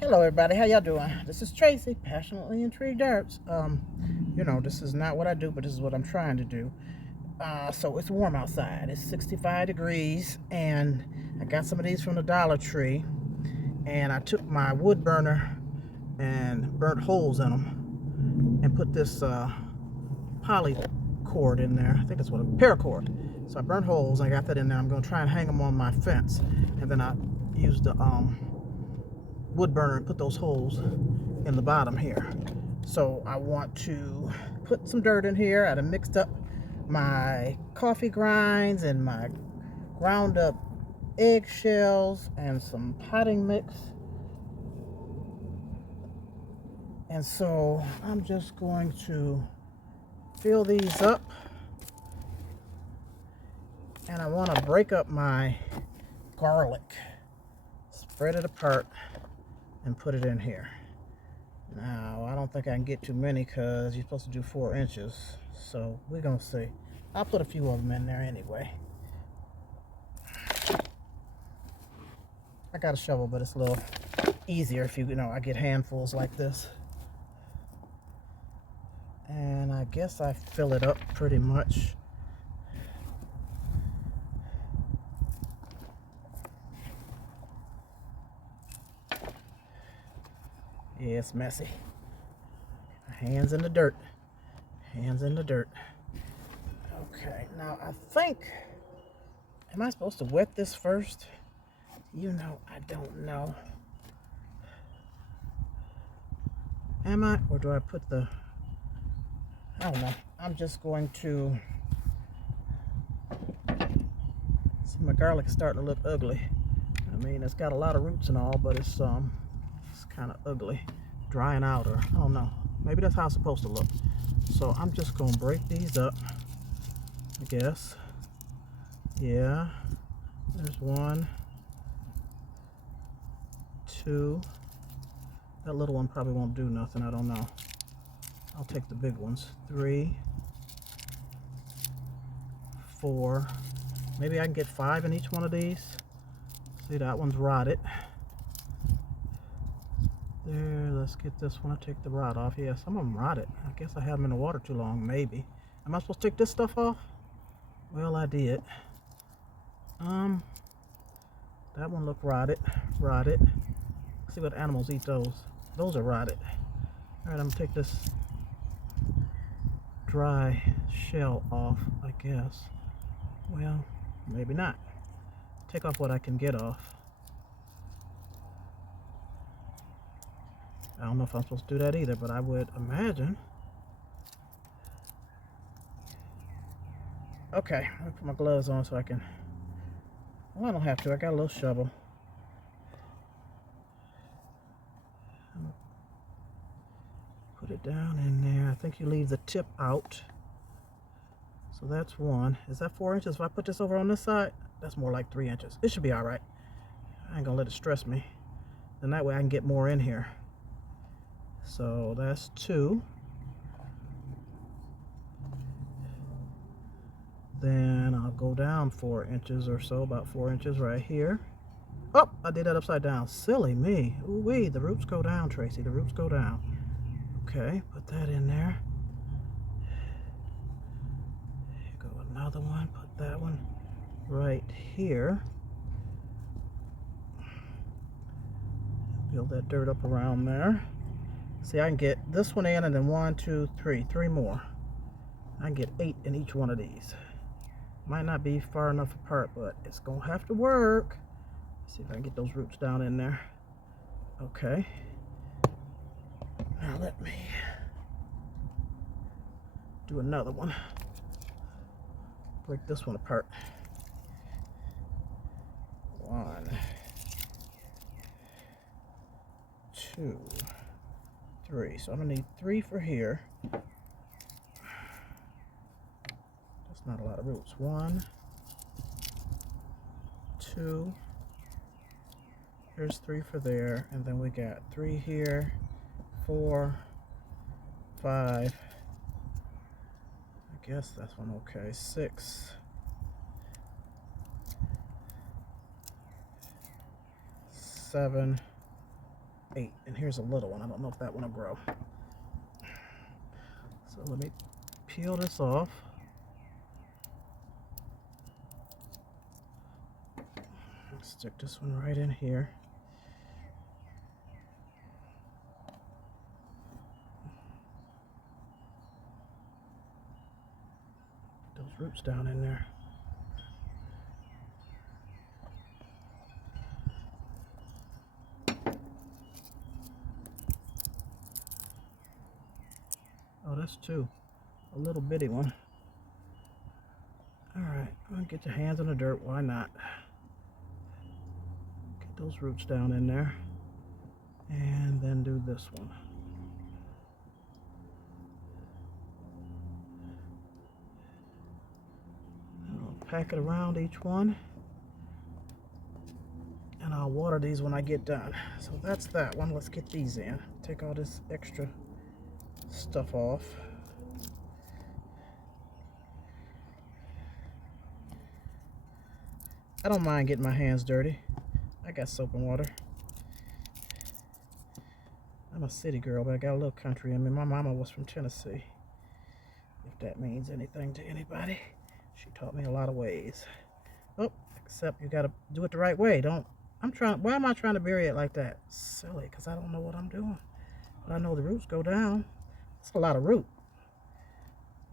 Hello everybody, how y'all doing? This is Tracy, Passionately Intrigued Arts. This is not what I do, but this is what I'm trying to do. So it's warm outside. It's 65 degrees, and I got some of these from the Dollar Tree, and I took my wood burner and burnt holes in them, and put this poly cord in there. I think that's what paracord. So I burnt holes, and I got that in there. I'm gonna try and hang them on my fence, and then I used the wood burner and put those holes in the bottom here. So I want to put some dirt in here. I done mixed up my coffee grinds and my ground up eggshells and some potting mix. And so I'm just going to fill these up, and I want to break up my garlic, spread it apart, and put it in here. Now, I don't think I can get too many because you're supposed to do 4 inches. So we're going to see. I'll put a few of them in there anyway. I got a shovel, but it's a little easier if I get handfuls like this. And I guess I fill it up pretty much. Yeah, it's messy. Hands in the dirt. Hands in the dirt. Okay, now I think, am I supposed to wet this first? I don't know. Am I? Or do I put I don't know. I'm just going to, see, my garlic is starting to look ugly. I mean, it's got a lot of roots and all, but it's kind of ugly. Drying out, or I don't know. Maybe that's how it's supposed to look. So I'm just going to break these up, I guess. Yeah. There's 1, 2. That little one probably won't do nothing. I don't know. I'll take the big ones. 3, 4. Maybe I can get 5 in each one of these. See, that one's rotted. There, let's get this one. I'll take the rot off. Yeah, some of them rotted. I guess I have them in the water too long, maybe. Am I supposed to take this stuff off? Well, I did. That one looked rotted. Rotted. Let's see what animals eat those. Those are rotted. Alright, I'm gonna take this dry shell off, I guess. Well, maybe not. Take off what I can get off. I don't know if I'm supposed to do that either, but I would imagine. Okay, let me put my gloves on so I can. Well, I don't have to. I got a little shovel. Put it down in there. I think you leave the tip out. So that's 1. Is that 4 inches? If I put this over on this side, that's more like 3 inches. It should be all right. I ain't gonna let it stress me. Then that way I can get more in here. So that's 2. Then I'll go down 4 inches or so, about 4 inches right here. Oh, I did that upside down. Silly me. Ooh-wee, the roots go down, Tracy. The roots go down. Okay, put that in there. Here go another one. Put that one right here. Build that dirt up around there. See, I can get this one in, and then 1, 2, 3. 3 more. I can get 8 in each one of these. Might not be far enough apart, but it's gonna have to work. Let's see if I can get those roots down in there. Okay. Now let me do another one. Break this one apart. 1, 2, 3. So I'm gonna need 3 for here. That's not a lot of roots. 1, 2. Here's 3 for there, and then we got 3 here, 4, 5. I guess that's one okay. 6, 7, 8. And here's a little one. I don't know if that one will grow. So let me peel this off. Stick this one right in here. Those roots down in there. Oh, that's 2. A little bitty one. Alright, I'm going to get your hands in the dirt. Why not? Get those roots down in there. And then do this one. I'll pack it around each one. And I'll water these when I get done. So that's that one. Let's get these in. Take all this extra stuff off. I don't mind getting my hands dirty. I got soap and water. I'm a city girl, but I got a little country in me. My mama was from Tennessee, if that means anything to anybody. She taught me a lot of ways. Oh, except you gotta do it the right way. Why am I trying to bury it like that? Silly, because I don't know what I'm doing. But I know the roots go down. That's a lot of root.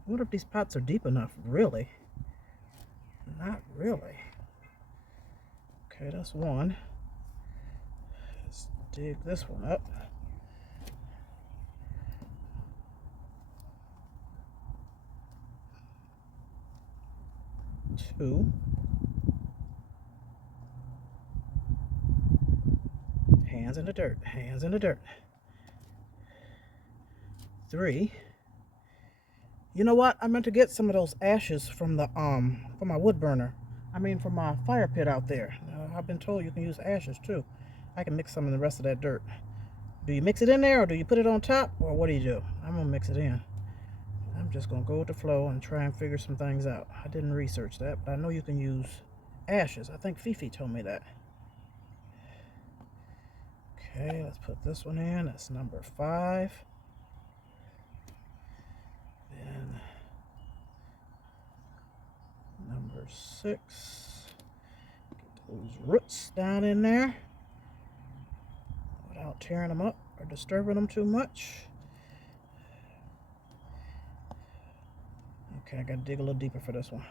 I wonder if these pots are deep enough. Really? Not really. Okay, that's one. Let's dig this one up. Two. Hands in the dirt. Hands in the dirt. 3. You know what? I meant to get some of those ashes from the from my wood burner. I mean, from my fire pit out there. I've been told you can use ashes too. I can mix some in the rest of that dirt. Do you mix it in there, or do you put it on top, or what do you do? I'm gonna mix it in. I'm just gonna go with the flow and try and figure some things out. I didn't research that, but I know you can use ashes. I think Fifi told me that. Okay, let's put this one in. That's number 5. Then number 6. Get those roots down in there without tearing them up or disturbing them too much. Okay, I gotta dig a little deeper for this one.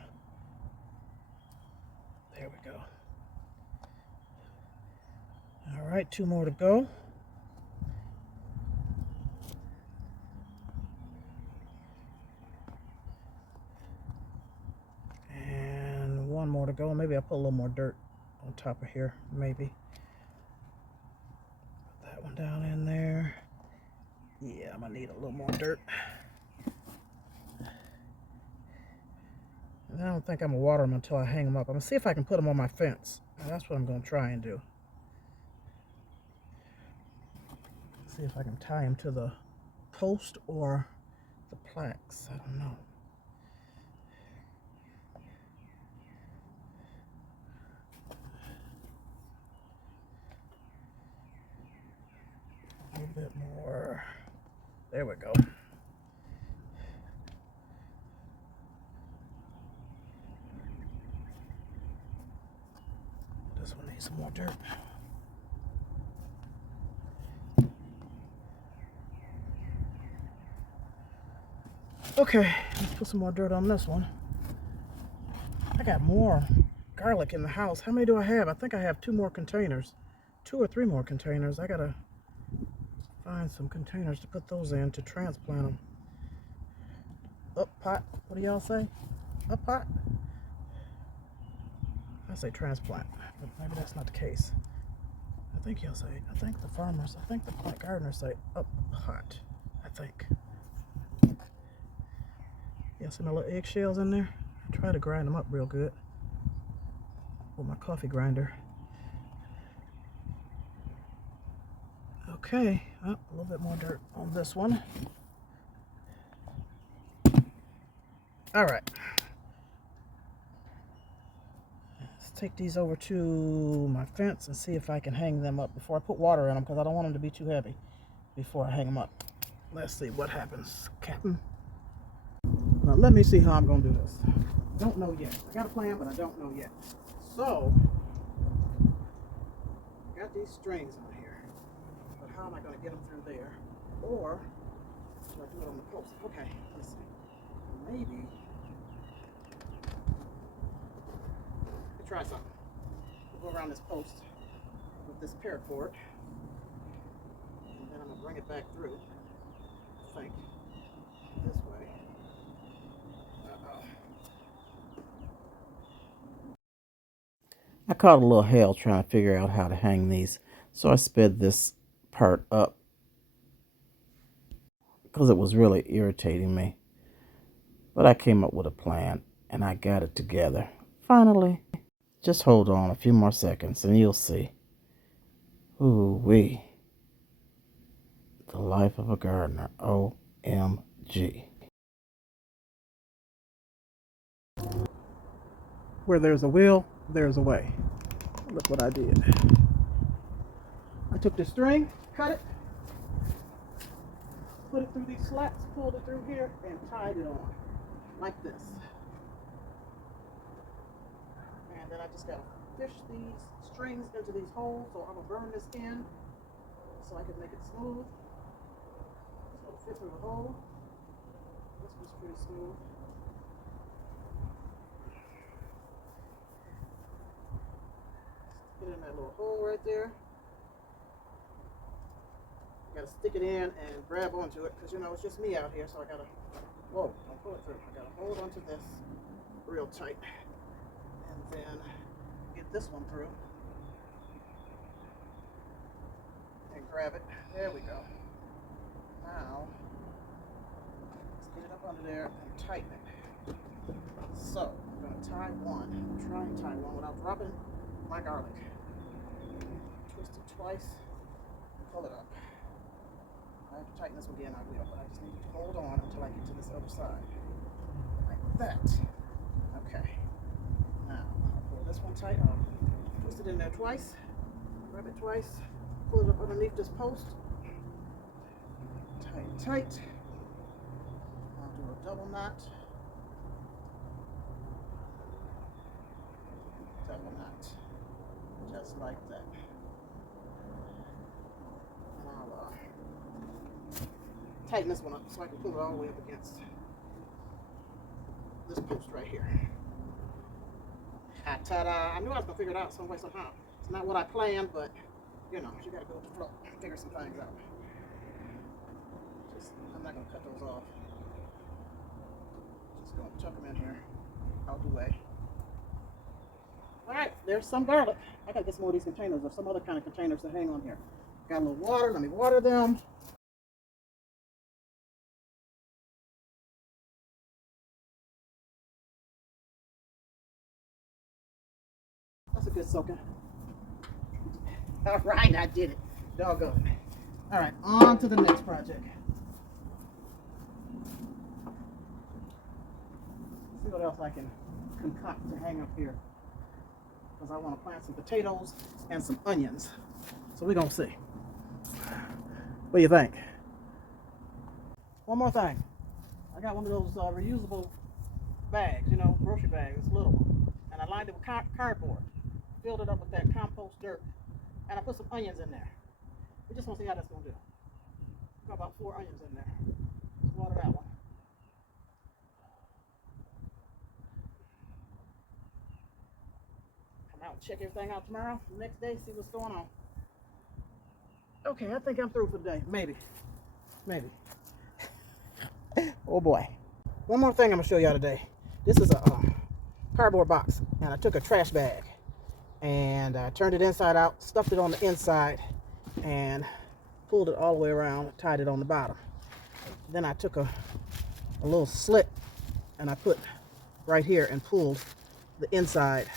There we go. All right, 2 more to go. And 1 more to go. Maybe I'll put a little more dirt on top of here, maybe. Put that one down in there. Yeah, I'm gonna need a little more dirt. And I don't think I'm gonna water them until I hang them up. I'm gonna see if I can put them on my fence. And that's what I'm gonna try and do. See if I can tie them to the post or the plaques. I don't know. A little bit more. There we go. This one needs some more dirt. Okay, let's put some more dirt on this one. I got more garlic in the house. How many do I have? I think I have 2 more containers. 2 or 3 more containers. I gotta find some containers to put those in to transplant them. Up pot. What do y'all say? Up pot? I say transplant, but maybe that's not the case. I think y'all say, I think the plant gardeners say up pot, I think. Yeah, see my little eggshells in there? I try to grind them up real good with my coffee grinder. Okay, a little bit more dirt on this one. All right. Let's take these over to my fence and see if I can hang them up before I put water in them, because I don't want them to be too heavy before I hang them up. Let's see what happens, Captain. Now, let me see how I'm going to do this. Don't know yet. I got a plan, but I don't know yet. So, I got these strings on here, but how am I going to get them through there? Or, should I do it on the post? Okay, let's see. Maybe, let's try something. We'll go around this post with this paracord, and then I'm going to bring it back through, I think, this way. I caught a little hell trying to figure out how to hang these, so I sped this part up because it was really irritating me. But I came up with a plan, and I got it together. Finally. Just hold on a few more seconds, and you'll see. Ooh-wee. The life of a gardener. OMG. Where there's a will, there's a way. Look what I did. I took the string, cut it, put it through these slats, pulled it through here, and tied it on. Like this. And then I just gotta fish these strings into these holes, so I'm gonna burn this in so I can make it smooth. So it'll fit through the hole. This was pretty smooth. Put it in that little hole right there. You gotta stick it in and grab onto it, because you know it's just me out here, so I gotta, whoa, don't pull it through. I gotta hold onto this real tight, and then get this one through, and grab it. There we go. Now, let's get it up under there and tighten it. So, I'm gonna tie one, try and tie one without dropping my garlic. Twist it twice, pull it up. I have to tighten this one again, I will, but I just need to hold on until I get to this other side. Like that. Okay. Now, I'll pull this one tight. I'll twist it in there twice, grab it twice, pull it up underneath this post. Tight, tight. I'll do a double knot. Double knot. Just like that. And I'll tighten this one up so I can pull it all the way up against this post right here. Ah, ta-da! I knew I was gonna figure it out some way, somehow. It's not what I planned, but you know, you gotta go with the flow and figure some things out. I'm not gonna cut those off. Just gonna chuck them in here out the way. Alright, there's some garlic. I gotta get some more of these containers or some other kind of containers to hang on here. Got a little water, let me water them. That's a good soaking. Alright, I did it. Doggone it. Alright, on to the next project. See what else I can concoct to hang up here. Because I want to plant some potatoes and some onions. So we're going to see. What do you think? One more thing. I got one of those reusable bags, you know, grocery bags, this little one. And I lined it with cardboard. Filled it up with that compost dirt. And I put some onions in there. We just want to see how that's going to do. Got about 4 onions in there. Let's water that one. Out, check everything out tomorrow. The next day, see what's going on. Okay, I think I'm through for the day. Maybe. Oh boy. One more thing I'm gonna show y'all today. This is a cardboard box, and I took a trash bag and I turned it inside out, stuffed it on the inside, and pulled it all the way around, tied it on the bottom. Then I took a little slit and I put right here and pulled the inside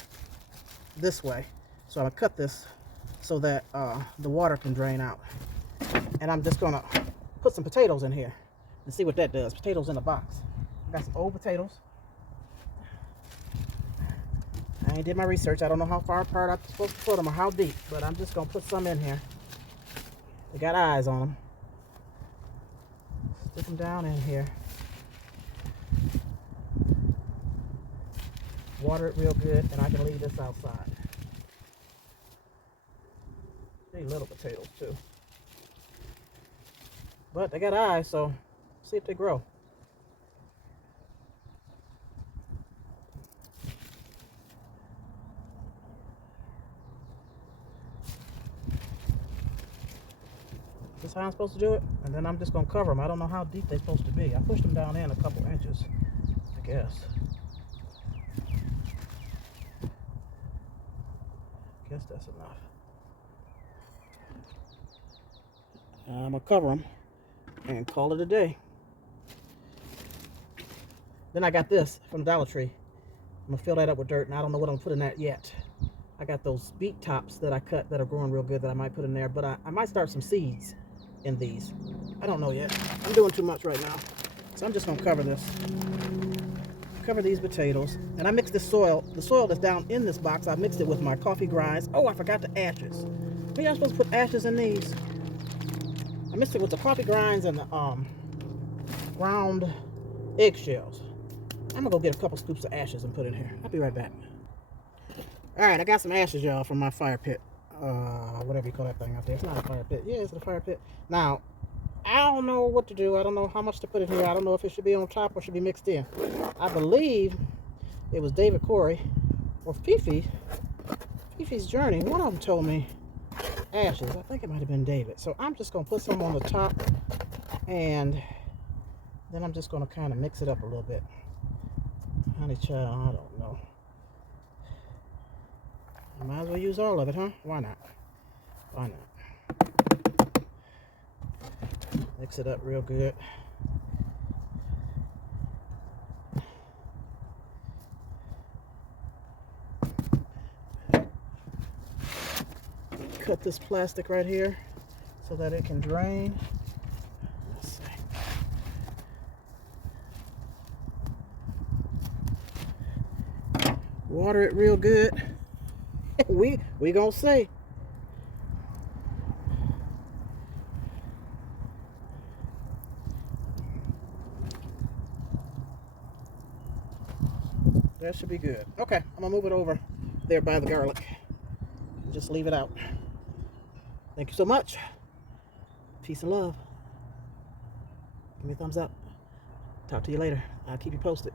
this way. So I'm gonna cut this so that the water can drain out. And I'm just gonna put some potatoes in here and see what that does. Potatoes in a box. I got some old potatoes. I ain't did my research. I don't know how far apart I'm supposed to put them or how deep, but I'm just gonna put some in here. They got eyes on them. Stick them down in here. Water it real good, and I can leave this outside. These little potatoes too. But they got eyes, so see if they grow. This is how I'm supposed to do it, and then I'm just gonna cover them. I don't know how deep they're supposed to be. I pushed them down in a couple inches, I guess. Guess that's enough. I'm gonna cover them and call it a day. Then I got this from Dollar Tree. I'm gonna fill that up with dirt, and I don't know what I'm gonna put in that yet. I got those beet tops that I cut that are growing real good that I might put in there, but I might start some seeds in these. I don't know yet. I'm doing too much right now. So I'm just gonna cover this. Cover these potatoes. And I mixed the soil that's down in this box, I mixed it with my coffee grinds. Oh, I forgot the ashes. Maybe I'm supposed to put ashes in these. I mixed it with the coffee grinds and the ground eggshells. I'm gonna go get a couple scoops of ashes and put in here. I'll be right back. Alright, I got some ashes, y'all, from my fire pit. Whatever you call that thing out there. It's not a fire pit. Yeah, it's a fire pit. Now, I don't know what to do. I don't know how much to put in here. I don't know if it should be on top or should be mixed in. I believe it was David Corey or Fifi's Journey. One of them told me ashes. I think it might have been David. So I'm just going to put some on the top, and then I'm just going to kind of mix it up a little bit. Honey child, I don't know. I might as well use all of it, huh? Why not? Why not? Mix it up real good. Cut this plastic right here so that it can drain. Let's see. Water it real good. we gonna see. That should be good. Okay, I'm gonna move it over there by the garlic and just leave it out. Thank you so much. Peace and love. Give me a thumbs up. Talk to you later. I'll keep you posted.